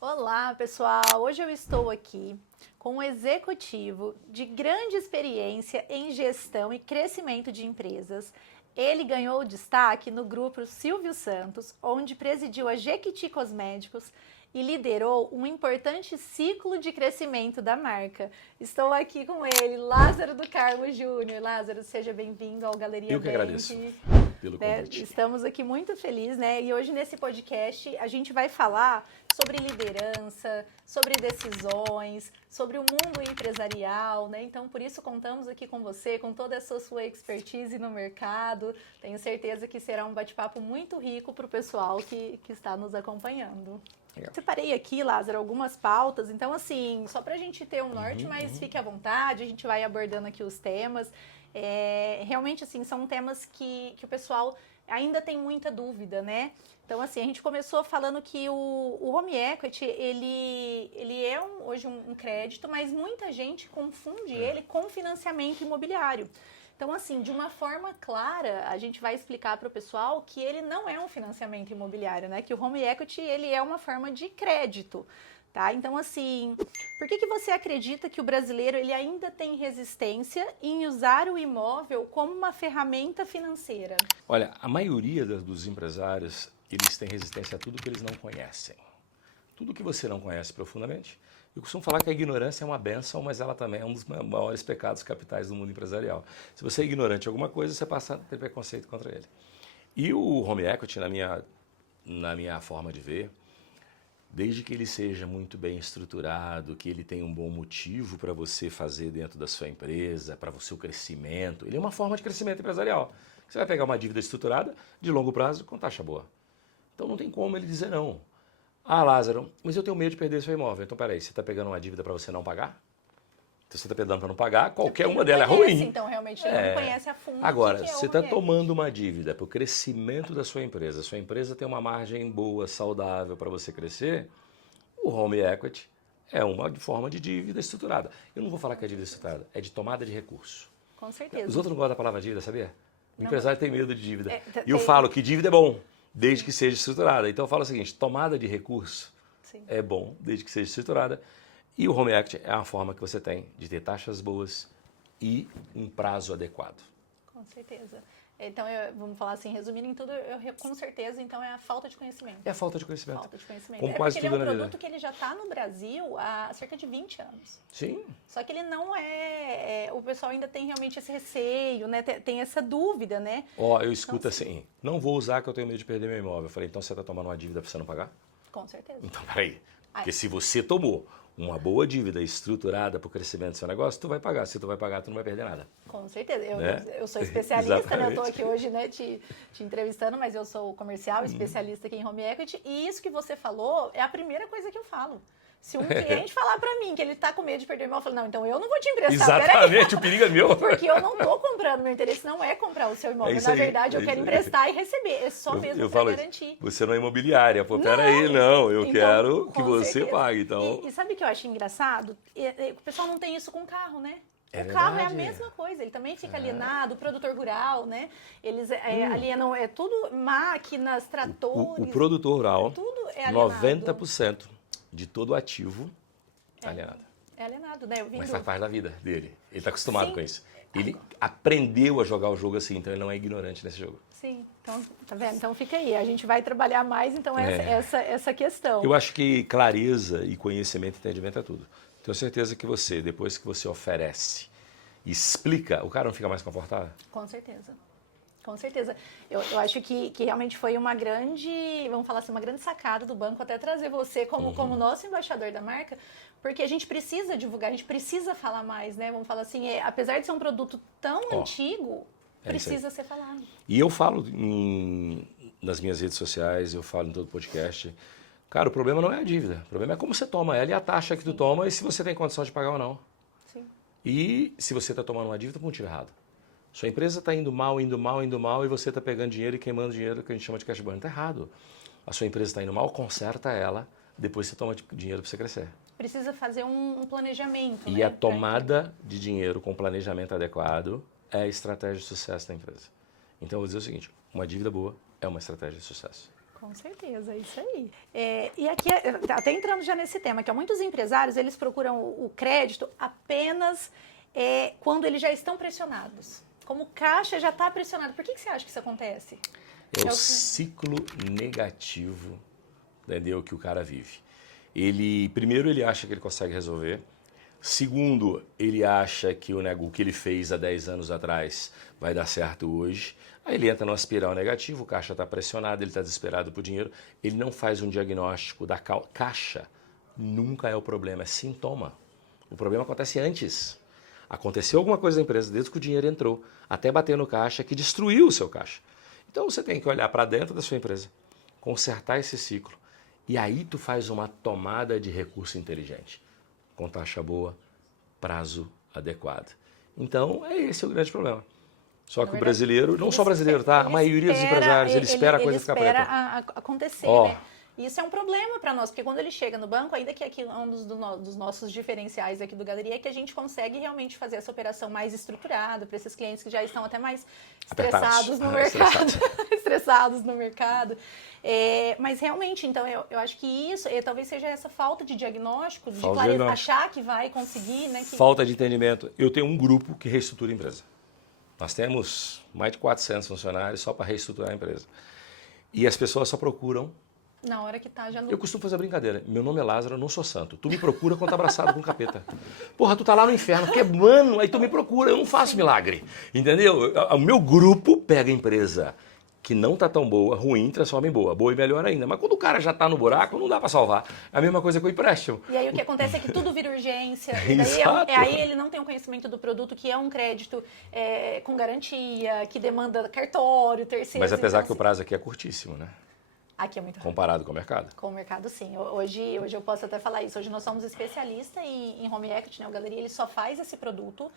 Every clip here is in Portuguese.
Olá, pessoal! Hoje eu estou aqui com um executivo de grande experiência em gestão e crescimento de empresas. Ele ganhou destaque no grupo Silvio Santos, onde presidiu a Jequiti Cosméticos e liderou um importante ciclo de crescimento da marca. Estou aqui com ele, Lázaro do Carmo Júnior. Lázaro, seja bem-vindo ao Galeria Eu que Bank. agradeço pelo convite. Estamos aqui muito felizes, né? E hoje nesse podcast a gente vai falar sobre liderança, sobre decisões, sobre o mundo empresarial, né? Então, por isso contamos aqui com você, com toda essa sua expertise no mercado. Tenho certeza que será um bate-papo muito rico para o pessoal que está nos acompanhando. Legal. Separei aqui, Lázaro, algumas pautas. Então, assim, só para a gente ter um norte, mas fique à vontade, a gente vai abordando aqui os temas. Realmente, assim, são temas que o pessoal ainda tem muita dúvida, né? Então, assim, a gente começou falando que o home equity, ele é hoje um crédito, mas muita gente confunde ele com financiamento imobiliário. Então, assim, de uma forma clara, a gente vai explicar para o pessoal que ele não é um financiamento imobiliário, né? Que o home equity, ele é uma forma de crédito, tá? Então, assim, por que você acredita que o brasileiro, ele ainda tem resistência em usar o imóvel como uma ferramenta financeira? Olha, a maioria dos empresários, eles têm resistência a tudo que eles não conhecem. Tudo que você não conhece profundamente. Eu costumo falar que a ignorância é uma bênção, mas ela também é um dos maiores pecados capitais do mundo empresarial. Se você é ignorante de alguma coisa, você passa a ter preconceito contra ele. E o home equity, na minha forma de ver, desde que ele seja muito bem estruturado, que ele tenha um bom motivo para você fazer dentro da sua empresa, para o seu crescimento, ele é uma forma de crescimento empresarial. Você vai pegar uma dívida estruturada de longo prazo com taxa boa. Então não tem como ele dizer não. Ah, Lázaro, mas eu tenho medo de perder seu imóvel. Então, peraí, você está pegando uma dívida para você não pagar? Então, você está pegando para não pagar, qualquer uma delas é ruim. Então, realmente, ele não conhece a fundo. Agora, o que é você o está home tomando uma dívida para o crescimento da sua empresa. Sua empresa tem uma margem boa, saudável para você crescer. O home equity é uma forma de dívida estruturada. Eu não vou falar que é dívida estruturada, é de tomada de recurso. Com certeza. Os outros não gostam da palavra dívida, sabia? O Não, empresário tem medo de dívida. E eu tem- falo que dívida é bom, desde que seja estruturada. Então eu falo o seguinte, tomada de recurso Sim. é bom, desde que seja estruturada. E o home equity é uma forma que você tem de ter taxas boas e um prazo adequado. Com certeza. Então, vamos falar assim, resumindo em tudo, com certeza, então é a falta de conhecimento. É a falta de conhecimento. Falta de conhecimento. Como quase porque tudo ele é na um vida. produto que ele já está no Brasil há cerca de 20 anos. Sim. Só que ele não o pessoal ainda tem realmente esse receio, né? Tem essa dúvida, né? Ó, eu escuto assim, não vou usar que eu tenho medo de perder meu imóvel. Eu falei, então você está tomando uma dívida para você não pagar? Com certeza. Então, peraí. Porque se você tomou uma boa dívida estruturada para o crescimento do seu negócio, tu vai pagar. Se tu vai pagar, tu não vai perder nada. Com certeza. Né? Eu sou especialista, né? Eu estou Exatamente. aqui hoje, né, te entrevistando, mas eu sou comercial, especialista aqui em home equity. E isso que você falou é a primeira coisa que eu falo. Se um cliente falar para mim que ele está com medo de perder o imóvel, eu falo, não, então eu não vou te emprestar. Exatamente, o perigo é meu. Porque eu não estou comprando, meu interesse não é comprar o seu imóvel. isso Na aí, verdade, eu é quero isso aí. emprestar e receber. É só mesmo Eu para falo garantir. isso. Você não é imobiliária. Pô, Não, peraí, não. Eu então, quero que com você certeza. pague. Então, E sabe o que eu acho engraçado? O pessoal não tem isso com carro, né? É O carro é a verdade. mesma coisa, ele também fica alienado, o produtor rural, né? Eles alienam, é tudo máquinas, tratores. o produtor rural, tudo é alienado. 90% de todo ativo é alienado. É alienado, né? Mas faz parte da vida dele. Ele está acostumado Sim. com isso. Ele aprendeu a jogar o jogo assim, então ele não é ignorante nesse jogo. Sim, então, tá vendo? Então fica aí, a gente vai trabalhar mais, então, essa questão. Eu acho que clareza e conhecimento e entendimento é tudo. Tenho certeza que você, depois que você oferece, explica, o cara não fica mais confortável? Com certeza. Com certeza. Eu acho que realmente foi uma grande, vamos falar assim, uma grande sacada do banco até trazer você como nosso embaixador da marca, porque a gente precisa divulgar, a gente precisa falar mais, né? Vamos falar assim, apesar de ser um produto tão antigo, precisa ser falado. E eu falo nas minhas redes sociais, eu falo em todo podcast, cara, o problema não é a dívida, o problema é como você toma ela e a taxa que tu toma e se você tem condição de pagar ou não. Sim. E se você está tomando uma dívida por um motivo errado. Sua empresa está indo mal e você está pegando dinheiro e queimando dinheiro que a gente chama de cash burn. Está errado. A sua empresa está indo mal, conserta ela, depois você toma dinheiro para você crescer. Precisa fazer um planejamento. E né? a tomada de dinheiro com planejamento adequado é a estratégia de sucesso da empresa. Então eu vou dizer o seguinte, uma dívida boa é uma estratégia de sucesso. Com certeza, é isso aí. E aqui, até entrando já nesse tema, que muitos empresários, eles procuram o crédito apenas quando eles já estão pressionados. Como o caixa já está pressionado. Por que você acha que isso acontece? É o ciclo negativo, entendeu, que o cara vive. Primeiro, ele acha que ele consegue resolver. Segundo, ele acha que o que ele fez há 10 anos atrás vai dar certo hoje. Aí ele entra numa espiral negativa, o caixa está pressionado, ele está desesperado por dinheiro. Ele não faz um diagnóstico da caixa. Nunca é o problema, é sintoma. O problema acontece antes. Aconteceu alguma coisa na empresa, desde que o dinheiro entrou, até bater no caixa, que destruiu o seu caixa. Então você tem que olhar para dentro da sua empresa, consertar esse ciclo. E aí tu faz uma tomada de recurso inteligente, com taxa boa, prazo adequado. Então, esse é o grande problema. Só que o brasileiro, não só brasileiro, tá? A maioria dos empresários, ele espera a coisa ficar preta. Ele espera acontecer, né? E isso é um problema para nós, porque quando ele chega no banco, ainda que aqui um dos nossos diferenciais aqui do Galeria é que a gente consegue realmente fazer essa operação mais estruturada para esses clientes que já estão até mais estressados no mercado. Estressados no mercado. Mas realmente, então, eu acho que isso talvez seja essa falta de diagnóstico, de clareza, achar que vai conseguir, né? Falta de entendimento. Eu tenho um grupo que reestrutura a empresa. Nós temos mais de 400 funcionários só para reestruturar a empresa. E as pessoas só procuram... Na hora que tá já no... Eu costumo fazer a brincadeira. Meu nome é Lázaro, eu não sou santo. Tu me procura quando tá abraçado com o capeta. Porra, tu tá lá no inferno, quebrando, aí tu me procura, eu não faço milagre. Entendeu? O meu grupo pega a empresa que não tá tão boa, ruim, transforma em boa. Boa e melhor ainda. Mas quando o cara já tá no buraco, não dá para salvar. É a mesma coisa com o empréstimo. E aí o que acontece é que tudo vira urgência. E daí aí ele não tem o conhecimento do produto, que é um crédito com garantia, que demanda cartório, terceiro. Mas apesar que o prazo aqui é curtíssimo, né? Aqui é muito rápido. Comparado com o mercado? Com o mercado, sim. Hoje eu posso até falar isso. Hoje nós somos especialistas em home equity, né? O Galeria ele só faz esse produto,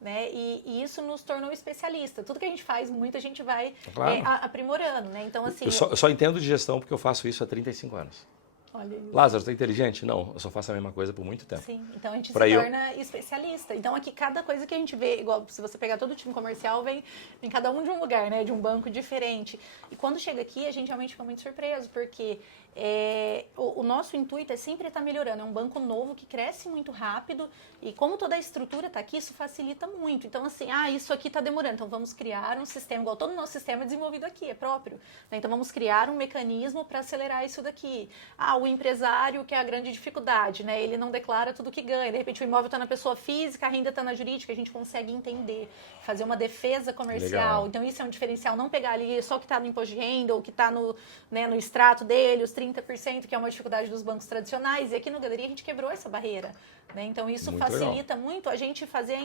né? E isso nos tornou especialista. Tudo que a gente faz, muita gente vai aprimorando, né? Então, assim... Eu só entendo de gestão porque eu faço isso há 35 anos. Olha isso. Lázaro, tá inteligente? Não, eu só faço a mesma coisa por muito tempo. Sim, então a gente se torna especialista. Então aqui cada coisa que a gente vê, igual se você pegar todo o time comercial, vem cada um de um lugar, né? De um banco diferente. E quando chega aqui, a gente realmente fica muito surpreso, porque o nosso intuito é sempre estar melhorando. É um banco novo que cresce muito rápido e como toda a estrutura está aqui, isso facilita muito. Então assim, isso aqui está demorando, então vamos criar um sistema, igual todo o nosso sistema é desenvolvido aqui, é próprio. Né? Então vamos criar um mecanismo para acelerar isso daqui. O empresário, que é a grande dificuldade, né? Ele não declara tudo que ganha. De repente o imóvel está na pessoa física, a renda está na jurídica, a gente consegue entender, fazer uma defesa comercial. Legal. Então isso é um diferencial, não pegar ali só o que está no imposto de renda ou que está no extrato dele, os 30%, que é uma dificuldade dos bancos tradicionais. E aqui no Galeria a gente quebrou essa barreira. Né? Então isso muito facilita muito a gente fazer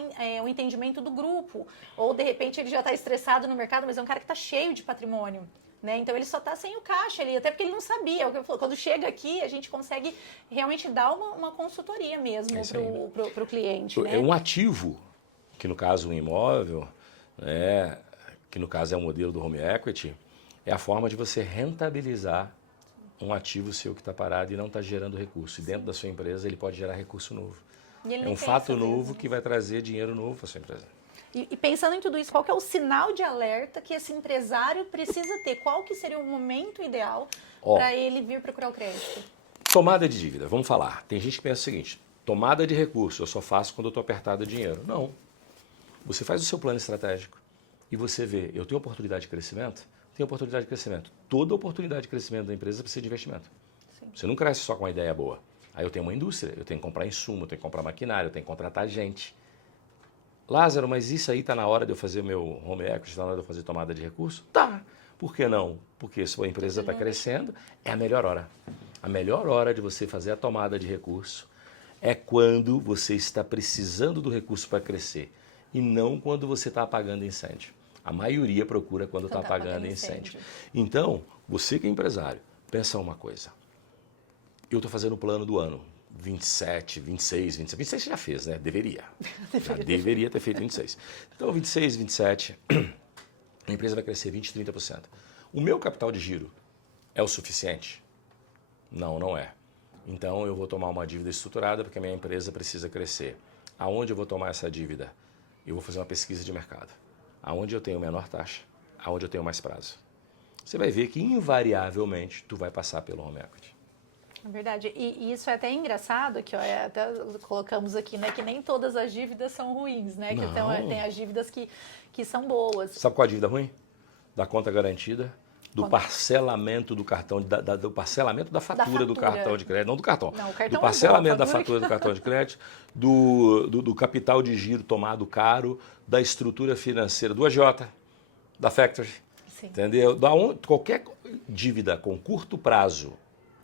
o entendimento do grupo. Ou de repente ele já está estressado no mercado, mas é um cara que está cheio de patrimônio. Né? Então ele só está sem o caixa ali, até porque ele não sabia. Quando chega aqui, a gente consegue realmente dar uma consultoria mesmo para o cliente. Né? É um ativo, que no caso um imóvel, né, que no caso é um modelo do home equity, é a forma de você rentabilizar um ativo seu que está parado e não está gerando recurso. E dentro da sua empresa ele pode gerar recurso novo. É um fato novo que vai trazer dinheiro novo para a sua empresa. E pensando em tudo isso, qual que é o sinal de alerta que esse empresário precisa ter? Qual que seria o momento ideal para ele vir procurar o crédito? Tomada de dívida, vamos falar. Tem gente que pensa o seguinte, tomada de recurso eu só faço quando eu estou apertado de dinheiro. Não. Você faz o seu plano estratégico e você vê, eu tenho oportunidade de crescimento? Tenho oportunidade de crescimento. Toda oportunidade de crescimento da empresa precisa de investimento. Sim. Você não cresce só com uma ideia boa. Aí eu tenho uma indústria, eu tenho que comprar insumo, eu tenho que comprar maquinário, eu tenho que contratar gente. Lázaro, mas isso aí está na hora de eu fazer o meu home equity, está na hora de eu fazer tomada de recurso? Tá. Por que não? Porque se a empresa está crescendo, é a melhor hora. A melhor hora de você fazer a tomada de recurso é quando você está precisando do recurso para crescer e não quando você está apagando incêndio. A maioria procura quando está apagando incêndio. Então, você que é empresário, pensa uma coisa. Eu estou fazendo o plano do ano. 27, 26, 27. 26 você já fez, né? Deveria. Já deveria ter feito 26. Então, 26, 27, a empresa vai crescer 20, 30%. O meu capital de giro é o suficiente? Não, não é. Então, eu vou tomar uma dívida estruturada porque a minha empresa precisa crescer. Aonde eu vou tomar essa dívida? Eu vou fazer uma pesquisa de mercado. Aonde eu tenho menor taxa? Aonde eu tenho mais prazo? você vai ver que invariavelmente tu vai passar pelo home equity. É verdade. E isso é até engraçado, que ó, até colocamos aqui, né, que nem todas as dívidas são ruins, né? Que então, tem as dívidas que são boas. Sabe qual é a dívida ruim? Da conta garantida, do parcelamento do cartão, do parcelamento da fatura do cartão de crédito, não do cartão. Não, o cartão do parcelamento é bom, da fatura do cartão de crédito, do capital de giro tomado caro, da estrutura financeira, do agiota, da factory. Sim. Entendeu? Qualquer dívida com curto prazo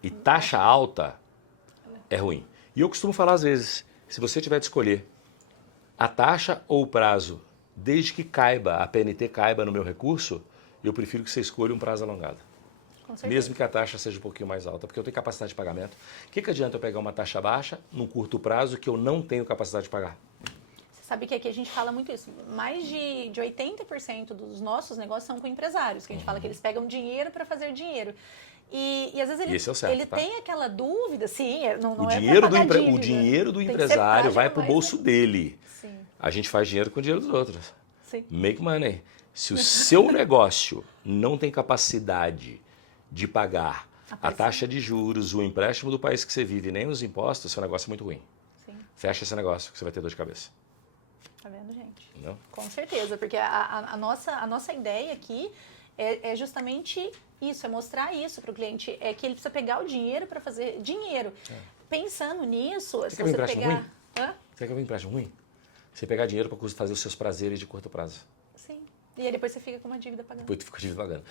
e taxa alta é ruim. E eu costumo falar às vezes, se você tiver de escolher a taxa ou o prazo, desde que caiba, a PNT caiba no meu recurso, eu prefiro que você escolha um prazo alongado. Com certeza. Mesmo que a taxa seja um pouquinho mais alta, porque eu tenho capacidade de pagamento. O que adianta eu pegar uma taxa baixa num curto prazo que eu não tenho capacidade de pagar? Você sabe que aqui a gente fala muito isso. Mais de 80% dos nossos negócios são com empresários, que a gente fala que eles pegam dinheiro para fazer dinheiro. E às vezes Esse é o certo, ele tá? tem aquela dúvida, sim, não O é dinheiro, pra pagar dívida. o dinheiro do Tem que ser empresário prático, vai para o mas, bolso dele. Sim, A gente faz dinheiro com o dinheiro dos outros. sim. Make money. Se o seu negócio não tem capacidade de pagar a taxa de juros, o empréstimo do país que você vive, nem os impostos, seu negócio é muito ruim. Sim. Fecha esse negócio que você vai ter dor de cabeça. Tá vendo, gente? Não? Com certeza, porque a nossa ideia aqui é justamente isso, é mostrar isso para o cliente, é que ele precisa pegar o dinheiro para fazer dinheiro. Pensando nisso, se quer um você empréstimo pegar... ruim? Hã? Você quer um empréstimo ruim? Você pegar dinheiro para fazer os seus prazeres de curto prazo. Sim. E aí depois você fica com uma dívida pagando. Depois tu fica te pagando.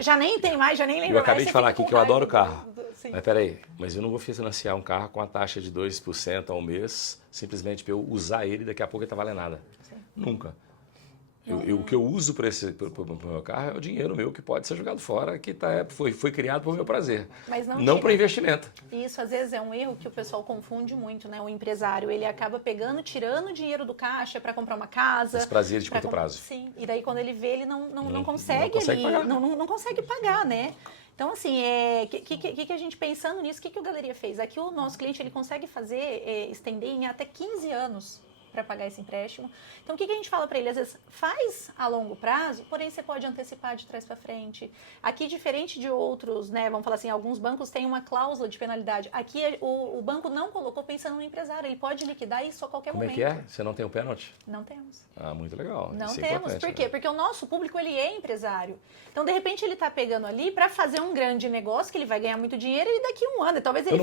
Já nem tem mais, já nem lembro Eu acabei mais, de você falar fica aqui com que eu raiva adoro carro. sim. Mas peraí, mas eu não vou financiar um carro com a taxa de 2% ao mês, simplesmente para eu usar ele e daqui a pouco ele tá valendo nada. Sim. Nunca. O que eu uso para o meu carro é o dinheiro meu que pode ser jogado fora, que foi criado por meu prazer. Mas não para investimento. Isso, às vezes, é um erro que o pessoal confunde muito, né? O empresário, ele acaba tirando o dinheiro do caixa para comprar uma casa. Os prazeres de curto prazo. Sim, e daí quando ele vê, ele não consegue pagar. Não consegue pagar, né? Então, assim, que a gente pensando nisso, o que o Galeria fez? Aqui o nosso cliente, ele consegue estender em até 15 anos para pagar esse empréstimo. Então, o que a gente fala para ele? Às vezes, faz a longo prazo, porém você pode antecipar de trás para frente. Aqui, diferente de outros, né? Vamos falar assim, alguns bancos têm uma cláusula de penalidade. Aqui, o banco não colocou pensando no empresário. Ele pode liquidar isso a qualquer momento. Como é que é? Você não tem o pênalti? Não temos. Ah, muito legal. Não Isso é temos. Por quê? né? Porque o nosso público, ele é empresário. Então, de repente, ele está pegando ali para fazer um grande negócio que ele vai ganhar muito dinheiro e daqui a um ano, talvez ele eu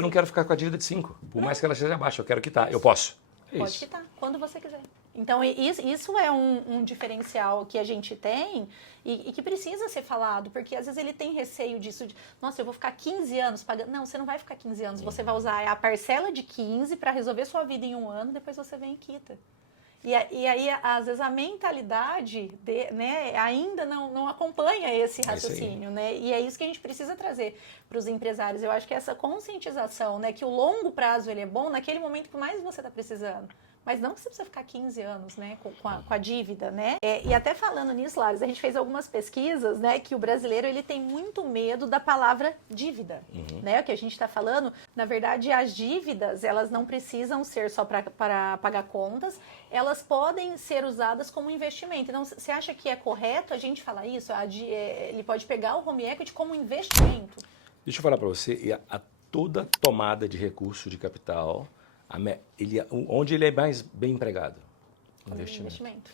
não quero ficar com a dívida de 5, por mais que ela seja baixa, eu quero quitar. Eu posso. Pode quitar, quando você quiser. Então, isso é um diferencial que a gente tem e que precisa ser falado, porque às vezes ele tem receio disso, nossa, eu vou ficar 15 anos pagando. Não, você não vai ficar 15 anos, você vai usar a parcela de 15 para resolver sua vida em um ano, depois você vem e quita. E aí, às vezes, a mentalidade né, ainda não acompanha esse raciocínio, né? E é isso que a gente precisa trazer para os empresários. Eu acho que essa conscientização, né, que o longo prazo ele é bom naquele momento que mais você está precisando. Mas não que você precisa ficar 15 anos, né, com a dívida, né? E até falando nisso, Lares, a gente fez algumas pesquisas, né, que o brasileiro, ele tem muito medo da palavra dívida, né? O que a gente está falando, na verdade, as dívidas, elas não precisam ser só para pagar contas, elas podem ser usadas como investimento. Então, você acha que é correto a gente falar isso? Ele pode pegar o home equity como investimento? Deixa eu falar para você, toda tomada de recurso de capital... onde ele é mais bem empregado? Investimento.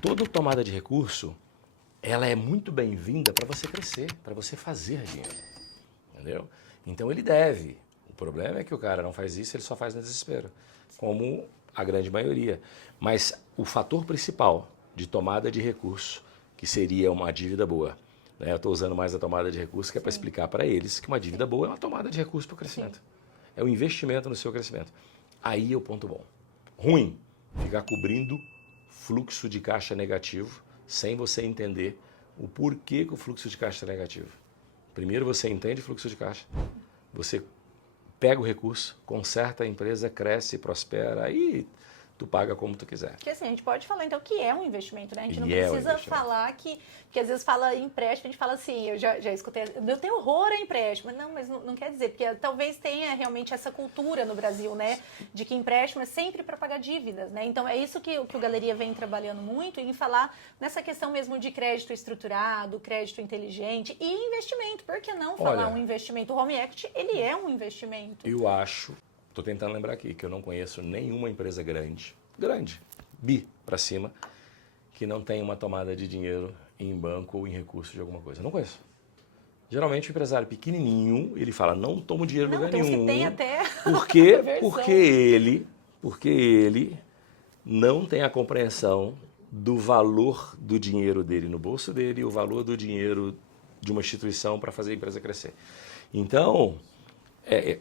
Toda tomada de recurso, ela é muito bem-vinda para você crescer, para você fazer dinheiro. Entendeu? Então ele deve. O problema é que o cara não faz isso, ele só faz no desespero, como a grande maioria. Mas o fator principal de tomada de recurso, que seria uma dívida boa, né? Eu estou usando mais a tomada de recurso, que é para explicar para eles que uma dívida boa é uma tomada de recurso para o crescimento. Sim. É um investimento no seu crescimento. Aí é o ponto bom. Ruim, ficar cobrindo fluxo de caixa negativo sem você entender o porquê que o fluxo de caixa é negativo. Primeiro você entende o fluxo de caixa, você pega o recurso, conserta a empresa, cresce, prospera, aí tu paga como tu quiser. Porque assim, a gente pode falar então que é um investimento, né? A gente não E é um precisa investimento. falar que às vezes fala empréstimo, a gente fala assim, eu já escutei, eu tenho horror a empréstimo. Não, mas não quer dizer, porque talvez tenha realmente essa cultura no Brasil, né? De que empréstimo é sempre para pagar dívidas, né? Então é isso que o Galeria vem trabalhando muito em falar nessa questão mesmo de crédito estruturado, crédito inteligente e investimento. Por que não falar Olha, um investimento? O home equity, ele é um investimento. Eu acho, estou tentando lembrar aqui, que eu não conheço nenhuma empresa grande, bi para cima, que não tem uma tomada de dinheiro em banco ou em recurso de alguma coisa. Não conheço. Geralmente o empresário pequenininho, ele fala, não tomo dinheiro em Não, lugar tem uns que nenhum. tem até Por quê? a versão. Porque ele não tem a compreensão do valor do dinheiro dele no bolso dele e o valor do dinheiro de uma instituição para fazer a empresa crescer. Então,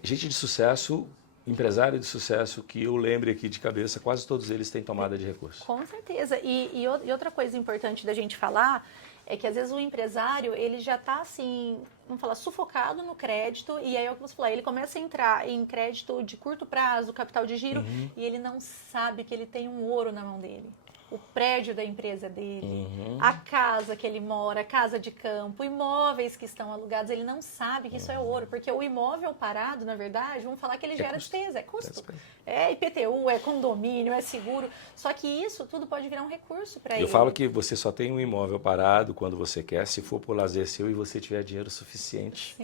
gente de sucesso, empresário de sucesso, que eu lembre aqui de cabeça, quase todos eles têm tomada de recurso. Com certeza. E outra coisa importante da gente falar é que às vezes o empresário, ele já está assim, vamos falar, sufocado no crédito, e aí é o que você falou, ele começa a entrar em crédito de curto prazo, capital de giro, e ele não sabe que ele tem um ouro na mão dele. O prédio da empresa dele, a casa que ele mora, a casa de campo, imóveis que estão alugados, ele não sabe que isso é ouro, porque o imóvel parado, na verdade, vamos falar que ele gera despesa, é custo. É IPTU, é condomínio, é seguro, só que isso tudo pode virar um recurso para ele. Eu falo que você só tem um imóvel parado quando você quer, se for por lazer seu e você tiver dinheiro suficiente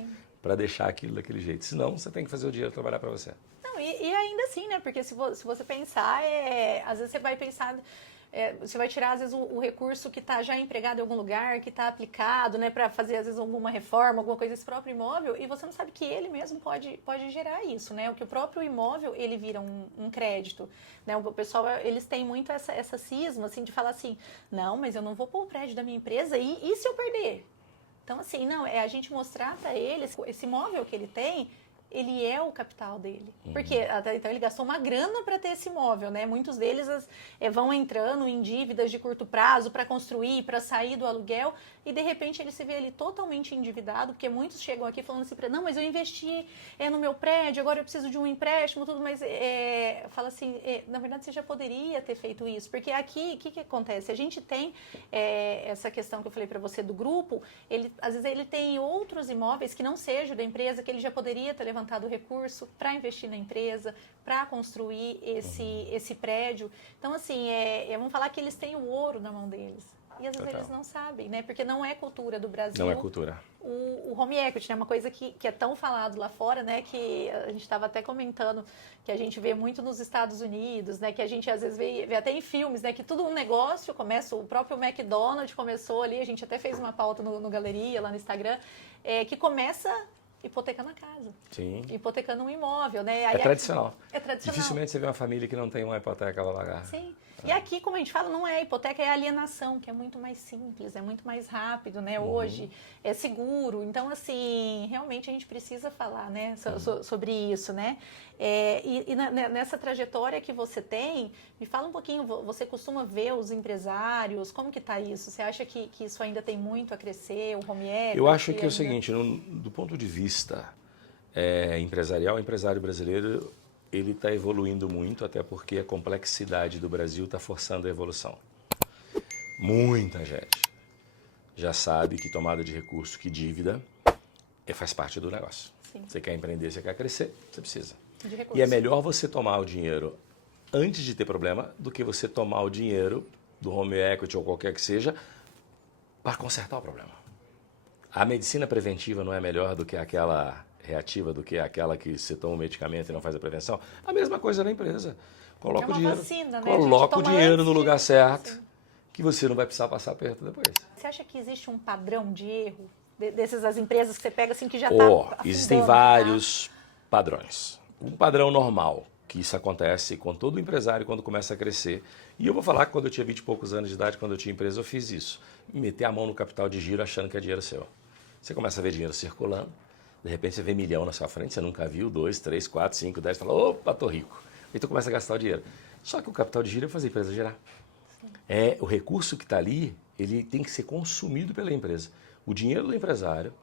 para deixar aquilo daquele jeito. Senão, você tem que fazer o dinheiro trabalhar para você. Não, e ainda assim, né? Porque se você pensar, às vezes você vai pensar... você vai tirar, às vezes, o recurso que está já empregado em algum lugar, que está aplicado, né, para fazer, às vezes, alguma reforma, alguma coisa desse próprio imóvel, e você não sabe que ele mesmo pode gerar isso, né? O que o próprio imóvel, ele vira um crédito, né? O pessoal, eles têm muito essa cisma, assim, de falar assim, não, mas eu não vou pôr o prédio da minha empresa, e se eu perder? Então, assim, não, é a gente mostrar para eles, esse imóvel que ele tem, ele é o capital dele. Porque até então ele gastou uma grana para ter esse imóvel, né? Muitos deles vão entrando em dívidas de curto prazo para construir, para sair do aluguel, e de repente ele se vê ali totalmente endividado, porque muitos chegam aqui falando assim, não, mas eu investi no meu prédio, agora eu preciso de um empréstimo, tudo, mas fala assim, na verdade você já poderia ter feito isso, porque aqui, o que acontece? A gente tem essa questão que eu falei para você do grupo, às vezes ele tem outros imóveis que não sejam da empresa, que ele já poderia ter levantado o recurso para investir na empresa, para construir esse prédio. Então, assim, vamos falar que eles têm o ouro na mão deles. E às vezes eles não sabem, né? Porque não é cultura do Brasil. Não é cultura. O home equity, né? Uma coisa que é tão falado lá fora, né? Que a gente estava até comentando que a gente vê muito nos Estados Unidos, né? Que a gente às vezes vê até em filmes, né? Que tudo um negócio começa, o próprio McDonald's começou ali, a gente até fez uma pauta no Galeria, lá no Instagram, que começa hipotecando a casa. Sim. Hipotecando um imóvel, né? Aí, É tradicional. É tradicional. Dificilmente você vê uma família que não tem uma hipoteca para pagar. Sim. E aqui, como a gente fala, não é hipoteca, é alienação, que é muito mais simples, é muito mais rápido, né? Hoje é seguro. Então, assim, realmente a gente precisa falar, né? Sobre isso, né? Nessa trajetória que você tem, me fala um pouquinho, você costuma ver os empresários, como que está isso? Você acha que isso ainda tem muito a crescer, o home equity? Eu acho que é o seguinte, do ponto de vista empresarial, o empresário brasileiro ele está evoluindo muito, até porque a complexidade do Brasil está forçando a evolução. Muita gente já sabe que tomada de recurso, que dívida, faz parte do negócio. Sim. Você quer empreender, você quer crescer, você precisa. De recurso. E é melhor você tomar o dinheiro antes de ter problema do que você tomar o dinheiro do home equity ou qualquer que seja para consertar o problema. A medicina preventiva não é melhor do que aquela reativa, do que aquela que você toma um medicamento e não faz a prevenção? A mesma coisa na empresa. Coloca o dinheiro, vacina, né? coloca o dinheiro no lugar certo, Sim. que você não vai precisar passar perto depois. Você acha que existe um padrão de erro dessas empresas que você pega assim que já está existem vários padrões. Um padrão normal, que isso acontece com todo empresário quando começa a crescer. E eu vou falar que quando eu tinha 20 e poucos anos de idade, quando eu tinha empresa, eu fiz isso. Meter a mão no capital de giro achando que é dinheiro seu. Você começa a ver dinheiro circulando, de repente você vê milhão na sua frente, você nunca viu, 2, 3, 4, 5, 10, fala, opa, tô rico. Aí tu começa a gastar o dinheiro. Só que o capital de giro é fazer a empresa girar. O recurso que está ali, ele tem que ser consumido pela empresa. O dinheiro do empresário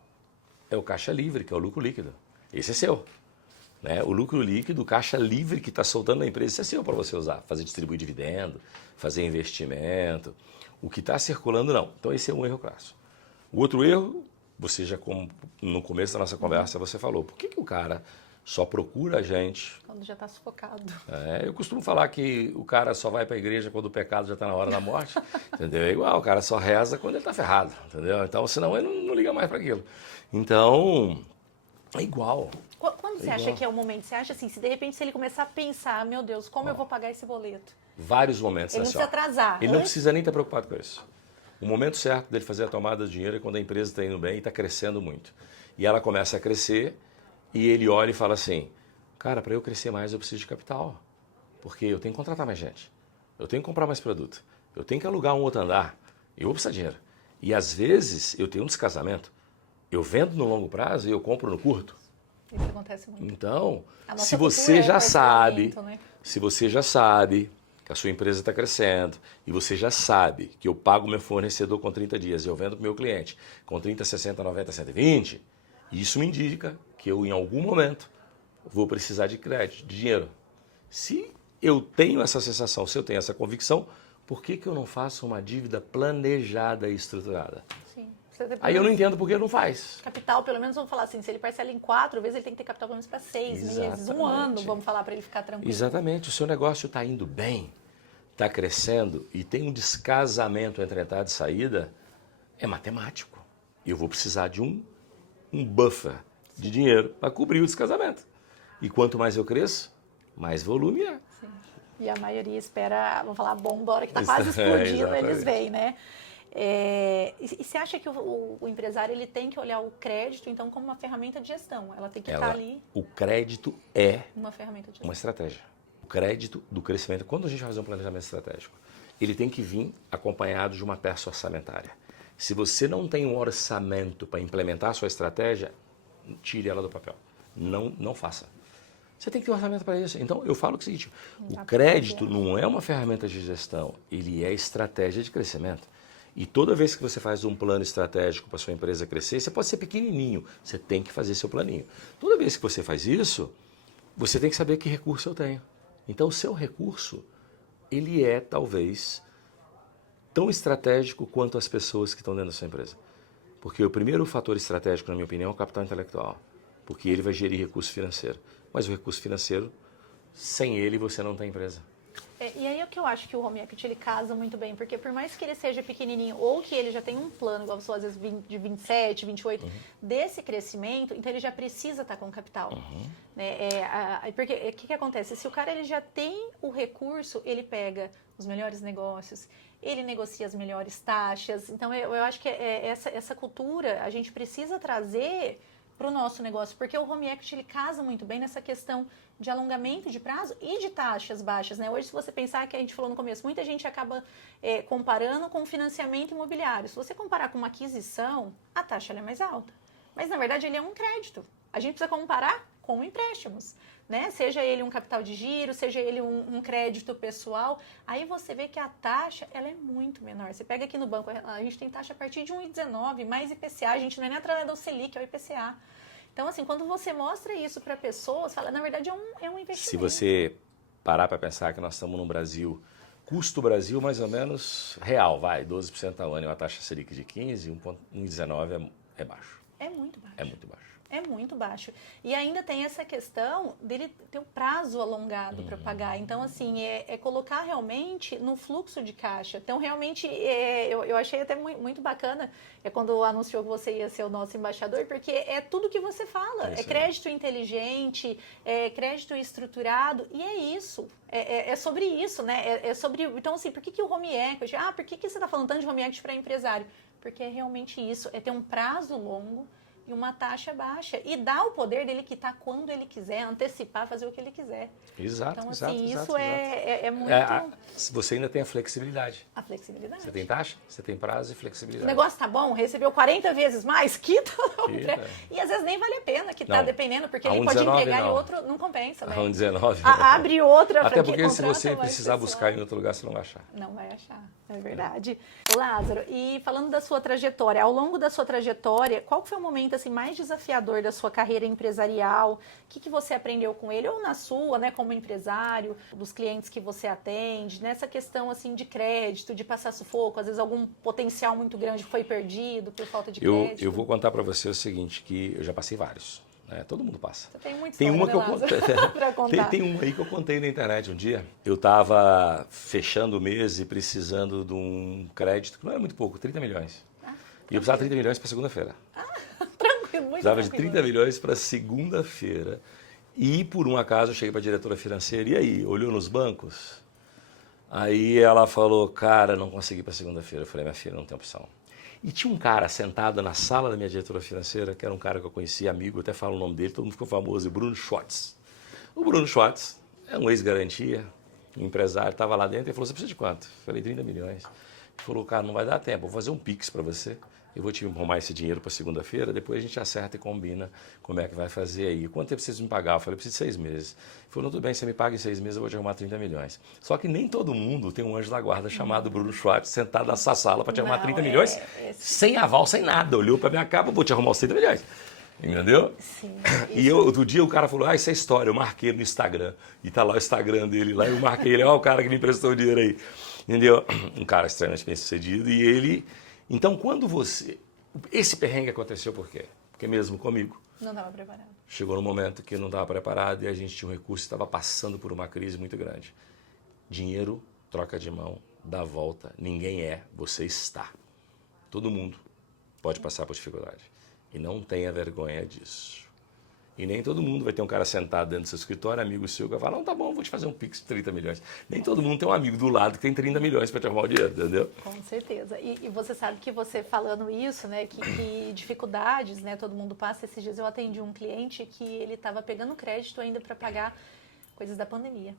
é o caixa livre, que é o lucro líquido. Esse é seu. né? O lucro líquido, o caixa livre que está soltando na empresa, isso é seu para você usar. Fazer distribuir dividendo, fazer investimento. O que está circulando, não. Então, esse é um erro crasso. O outro erro, você já, como no começo da nossa conversa, você falou, por que o cara só procura a gente quando já está sufocado? Eu costumo falar que o cara só vai para a igreja quando o pecado já está na hora da morte, entendeu? É igual, o cara só reza quando ele está ferrado, entendeu? Então, senão ele não liga mais para aquilo. Então, é igual. Quando você acha que é o momento? Você acha assim, se de repente se ele começar a pensar, meu Deus, como eu vou pagar esse boleto? Vários momentos. Ele não precisa atrasar. Ele não precisa nem estar preocupado com isso. O momento certo dele fazer a tomada de dinheiro é quando a empresa está indo bem e está crescendo muito. E ela começa a crescer e ele olha e fala assim, cara, para eu crescer mais eu preciso de capital. Porque eu tenho que contratar mais gente. Eu tenho que comprar mais produto. Eu tenho que alugar um outro andar. Eu vou precisar de dinheiro. E às vezes eu tenho um descasamento. Eu vendo no longo prazo e eu compro no curto. Isso acontece muito. Então, se você já sabe, né? se você já sabe que a sua empresa está crescendo e você já sabe que eu pago meu fornecedor com 30 dias e eu vendo para o meu cliente com 30, 60, 90, 120, isso me indica que eu, em algum momento, vou precisar de crédito, de dinheiro. Se eu tenho essa sensação, se eu tenho essa convicção, por que eu não faço uma dívida planejada e estruturada? Sim. Aí eu não entendo por que não faz. Capital, pelo menos, vamos falar assim, se ele parcela em 4 vezes, ele tem que ter capital pelo menos para 6 meses, um ano, vamos falar, para ele ficar tranquilo. Exatamente. O seu negócio está indo bem, está crescendo e tem um descasamento entre entrada e saída, é matemático. Eu vou precisar de um buffer de dinheiro para cobrir o descasamento. E quanto mais eu cresço, mais volume é. Sim. E a maioria espera, vamos falar, a bomba, a hora que está quase explodindo, eles vêm, né? E você acha que o empresário ele tem que olhar o crédito, então, como uma ferramenta de gestão? Ela tem que estar ali... O crédito é uma ferramenta de gestão. Uma estratégia. O crédito do crescimento, quando a gente vai fazer um planejamento estratégico, ele tem que vir acompanhado de uma peça orçamentária. Se você não tem um orçamento para implementar a sua estratégia, tire ela do papel. Não faça. Você tem que ter um orçamento para isso. Então, eu falo o seguinte, o crédito não é uma ferramenta de gestão, ele é estratégia de crescimento. E toda vez que você faz um plano estratégico para sua empresa crescer, você pode ser pequenininho, você tem que fazer seu planinho. Toda vez que você faz isso, você tem que saber que recurso eu tenho. Então, o seu recurso, ele é, talvez, tão estratégico quanto as pessoas que estão dentro da sua empresa. Porque o primeiro fator estratégico, na minha opinião, é o capital intelectual. Porque ele vai gerir recurso financeiro. Mas o recurso financeiro, sem ele, você não tem empresa. E aí é o que eu acho que o home equity ele casa muito bem, porque por mais que ele seja pequenininho ou que ele já tenha um plano, igual você às vezes de 27, 28, desse crescimento, então ele já precisa estar com capital. Né? Porque o que acontece? Se o cara ele já tem o recurso, ele pega os melhores negócios, ele negocia as melhores taxas. Então eu acho que essa cultura a gente precisa trazer para o nosso negócio, porque o home equity ele casa muito bem nessa questão de alongamento de prazo e de taxas baixas, né? Hoje, se você pensar que a gente falou no começo, muita gente acaba comparando com financiamento imobiliário. Se você comparar com uma aquisição, a taxa é mais alta. Mas, na verdade, ele é um crédito. A gente precisa comparar com empréstimos, né? Seja ele um capital de giro, seja ele um crédito pessoal. Aí você vê que a taxa ela é muito menor. Você pega aqui no banco, a gente tem taxa a partir de 1,19, mais IPCA. A gente não é nem atrelado ao Selic, é o IPCA. Então, assim, quando você mostra isso para pessoas, fala, na verdade, é um investimento. Se você parar para pensar que nós estamos no Brasil, custo Brasil mais ou menos real, 12% ao ano, e uma taxa Selic de 15, 1,19 é baixo. É muito baixo. É muito baixo. É muito baixo. E ainda tem essa questão dele ter um prazo alongado para pagar. Então, assim, é colocar realmente no fluxo de caixa. Então, realmente, eu achei até muito bacana quando anunciou que você ia ser o nosso embaixador, porque é tudo que você fala. É crédito inteligente, é crédito estruturado, e é isso. É sobre isso, né? É sobre... Então, assim, por que o home equity... por que você está falando tanto de home equity para empresário? Porque é realmente isso. É ter um prazo longo e uma taxa baixa. E dá o poder dele quitar quando ele quiser, antecipar, fazer o que ele quiser. Exato, então, exato, assim, exato, isso é muito... Você ainda tem a flexibilidade. A flexibilidade. Você tem taxa, você tem prazo e flexibilidade. O negócio tá bom, recebeu 40 vezes mais, quita. E às vezes nem vale a pena quitar, dependendo, porque ele pode entregar e outro não compensa. Né? A 1,19. Abre outra. Até porque se você precisar buscar em outro lugar, você não vai achar. Não vai achar, é verdade. Lázaro, e falando da sua trajetória, ao longo da sua trajetória, qual foi o momento momento assim mais desafiador da sua carreira empresarial? O que você aprendeu com ele? Ou na sua, né, como empresário, dos clientes que você atende, nessa questão assim de crédito, de passar sufoco, às vezes algum potencial muito grande foi perdido por falta de crédito? Eu vou contar para você o seguinte, que eu já passei vários. Todo mundo passa. Você tem muita Tem história, uma que eu contei. Pra contar. Tem uma aí que eu contei na internet um dia. Eu estava fechando o mês e precisando de um crédito, que não era muito pouco, 30 milhões. E eu precisava de 30 milhões para segunda-feira. Tranquilo, muito Precisava de tranquilo. 30 milhões para segunda-feira. E por um acaso eu cheguei para a diretora financeira, e aí, olhou nos bancos? Aí ela falou, cara, não consegui para segunda-feira. Eu falei, minha filha, não tem opção. E tinha um cara sentado na sala da minha diretora financeira, que era um cara que eu conhecia, amigo, eu até falo o nome dele, todo mundo ficou famoso, Bruno Schwartz. O Bruno Schwartz é um ex-garantia, um empresário, estava lá dentro e falou, você precisa de quanto? Eu falei, 30 milhões. Ele falou, cara, não vai dar tempo, vou fazer um Pix para você, eu vou te arrumar esse dinheiro para segunda-feira, depois a gente acerta e combina como é que vai fazer aí. Quanto tempo vocês me pagar? Eu falei, eu preciso de 6 meses. Ele falou, tudo bem, você me paga em 6 meses, eu vou te arrumar 30 milhões. Só que nem todo mundo tem um anjo da guarda chamado Bruno Schwartz sentado nessa sala para te arrumar 30 milhões, sem aval, sem nada. Olhou para minha capa, vou te arrumar os 30 milhões. Entendeu? Sim. E outro dia o cara falou, isso é história, eu marquei no Instagram. E tá lá o Instagram dele, lá eu marquei ele, ó o cara que me emprestou o dinheiro aí. Entendeu? Um cara extremamente bem sucedido. E ele... Então, quando você... Esse perrengue aconteceu por quê? Porque mesmo comigo. Não estava preparado. Chegou no momento que eu não estava preparado e a gente tinha um recurso e estava passando por uma crise muito grande. Dinheiro, troca de mão, dá a volta. Ninguém é, você está. Todo mundo pode passar por dificuldade. E não tenha vergonha disso. E nem todo mundo vai ter um cara sentado dentro do seu escritório, amigo seu, que vai falar, não, tá bom, vou te fazer um Pix de 30 milhões. Nem todo mundo tem um amigo do lado que tem 30 milhões para te arrumar o dinheiro, entendeu? Com certeza. E você sabe que você falando isso, né, que dificuldades, né, todo mundo passa. Esses dias eu atendi um cliente que ele estava pegando crédito ainda para pagar coisas da pandemia.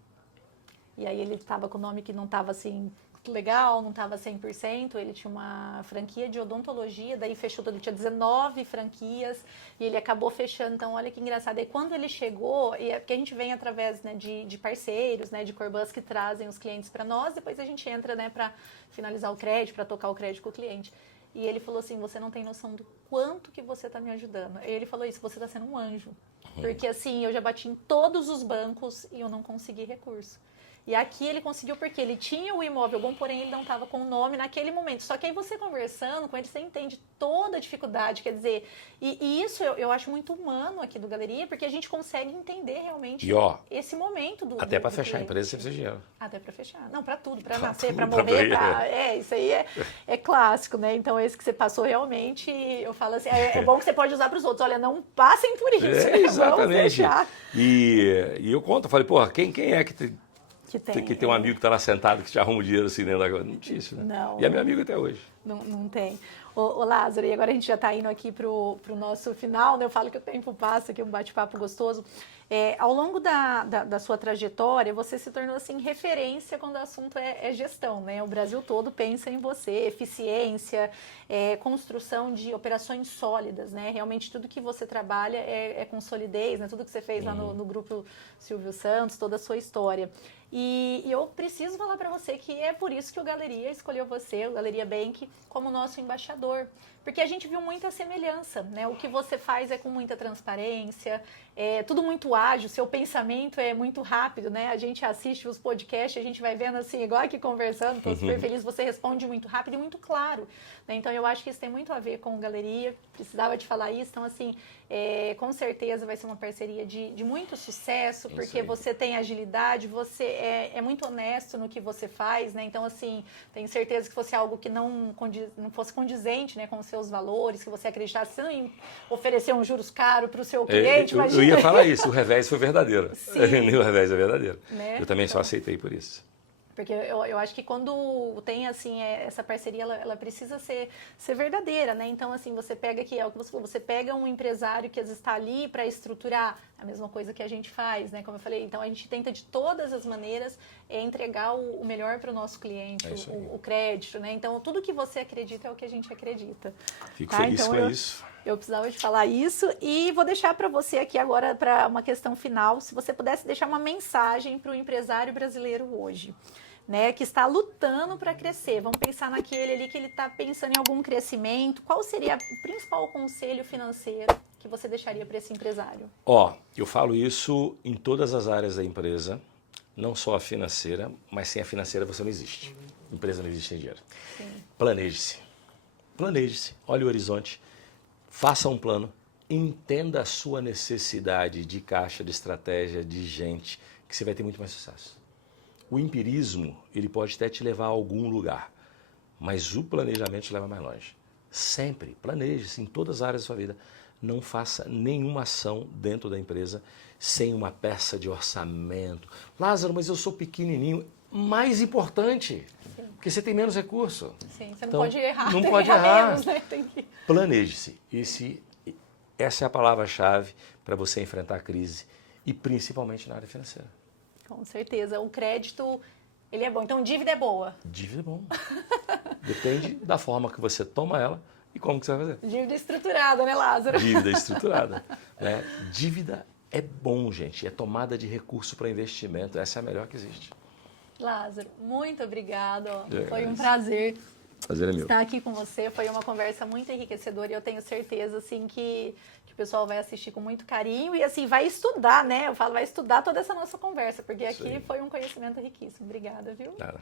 E aí ele estava com o nome que não estava assim legal, não estava 100%, ele tinha uma franquia de odontologia, daí fechou tudo, ele tinha 19 franquias e ele acabou fechando, então olha que engraçado. E quando ele chegou, e é porque a gente vem através, né, de parceiros, né, de Corbus que trazem os clientes para nós, depois a gente entra, né, para finalizar o crédito, para tocar o crédito com o cliente. E ele falou assim, você não tem noção do quanto que você está me ajudando. E ele falou isso, você está sendo um anjo. Porque assim, eu já bati em todos os bancos e eu não consegui recurso. E aqui ele conseguiu porque ele tinha o imóvel bom, porém ele não estava com o nome naquele momento. Só que aí você conversando com ele, você entende toda a dificuldade, quer dizer... E isso eu acho muito humano aqui do Galeria, porque a gente consegue entender realmente esse momento do até para fechar a cliente. empresa você precisa de dinheiro. Até para fechar. Não, para tudo, para nascer, tudo, para morrer, pra... isso aí é clássico, né? Então esse que você passou realmente, eu falo assim, é bom que você pode usar para os outros. Olha, não passem por isso. Exatamente. E eu conto, eu falei, porra, quem é que tem um amigo que está lá sentado que te arruma o dinheiro assim dentro da coisa? Não tinha isso, né? Não. E é meu amigo até hoje. Não tem. Ô Lázaro, e agora a gente já está indo aqui para o nosso final, né? Eu falo que o tempo passa, que é um bate-papo gostoso. Ao longo da sua trajetória, você se tornou assim, referência quando o assunto é gestão, né? O Brasil todo pensa em você, eficiência, construção de operações sólidas, né? Realmente tudo que você trabalha é com solidez, né? Tudo que você fez lá no grupo Silvio Santos, toda a sua história. E eu preciso falar para você que é por isso que o Galeria escolheu você, o Galeria Bank, como nosso embaixador. Porque a gente viu muita semelhança, né? O que você faz é com muita transparência, é tudo muito ágil, seu pensamento é muito rápido, né? A gente assiste os podcasts, a gente vai vendo assim, igual aqui conversando, tô super feliz, você responde muito rápido e muito claro, né? Então eu acho que isso tem muito a ver com o Galeria, precisava te falar isso, então assim, com certeza vai ser uma parceria de muito sucesso, porque você tem agilidade, você é muito honesto no que você faz, né? Então assim, tenho certeza que fosse algo que não fosse condizente, né, com os seus valores, que você acreditasse em oferecer um juros caro para o seu cliente, eu ia falar isso, o revés foi verdadeiro. Sim. O revés é verdadeiro. Né? Eu também só aceitei por isso. Porque eu acho que quando tem, assim, essa parceria, ela precisa ser verdadeira, né? Então, assim, você pega aqui, é o que você falou, você pega um empresário que está ali para estruturar a mesma coisa que a gente faz, né? Como eu falei, então a gente tenta de todas as maneiras entregar o melhor para o nosso cliente, o crédito, né? Então, tudo que você acredita é o que a gente acredita. Fico feliz então, com isso. Eu precisava te falar isso e vou deixar para você aqui agora para uma questão final, se você pudesse deixar uma mensagem para o empresário brasileiro hoje. né, que está lutando para crescer. Vamos pensar naquele ali que ele está pensando em algum crescimento. Qual seria o principal conselho financeiro que você deixaria para esse empresário? Eu falo isso em todas as áreas da empresa, não só a financeira, mas sem a financeira você não existe. Empresa não existe sem dinheiro. Sim. Planeje-se. Planeje-se. Olhe o horizonte. Faça um plano. Entenda a sua necessidade de caixa, de estratégia, de gente, que você vai ter muito mais sucesso. O empirismo, ele pode até te levar a algum lugar, mas o planejamento te leva mais longe. Sempre planeje-se em todas as áreas da sua vida. Não faça nenhuma ação dentro da empresa sem uma peça de orçamento. Lázaro, mas eu sou pequenininho. Mais importante, porque você tem menos recurso. Sim, você não Então, pode errar. Não tem pode que errar. menos, né? Tem que... Planeje-se. Essa é a palavra-chave para você enfrentar a crise e principalmente na área financeira. Com certeza. O crédito, ele é bom. Então, dívida é boa. Dívida é bom. Depende da forma que você toma ela e como que você vai fazer. Dívida estruturada, né, Lázaro? Dívida estruturada. Né? Dívida é bom, gente. É tomada de recurso para investimento. Essa é a melhor que existe. Lázaro, muito obrigado. Eu Foi um agradeço. prazer Prazer é meu. estar aqui com você. Foi uma conversa muito enriquecedora e eu tenho certeza assim, que o pessoal vai assistir com muito carinho e assim, vai estudar, né? Eu falo, vai estudar toda essa nossa conversa, porque aqui Sim. foi um conhecimento riquíssimo. Obrigada, viu? Nada.